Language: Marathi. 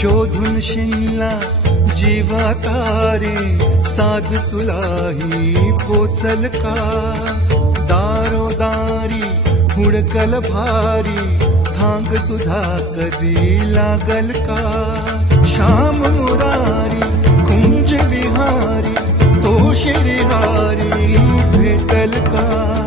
शोधून शिनला जीवा तारे साध तुलाही पोचल का दारोदारी हुडकल भारी थांग तुझा कधी लागल का श्याम मुरारी कुंज विहारी तो श्रीहारी भेटल का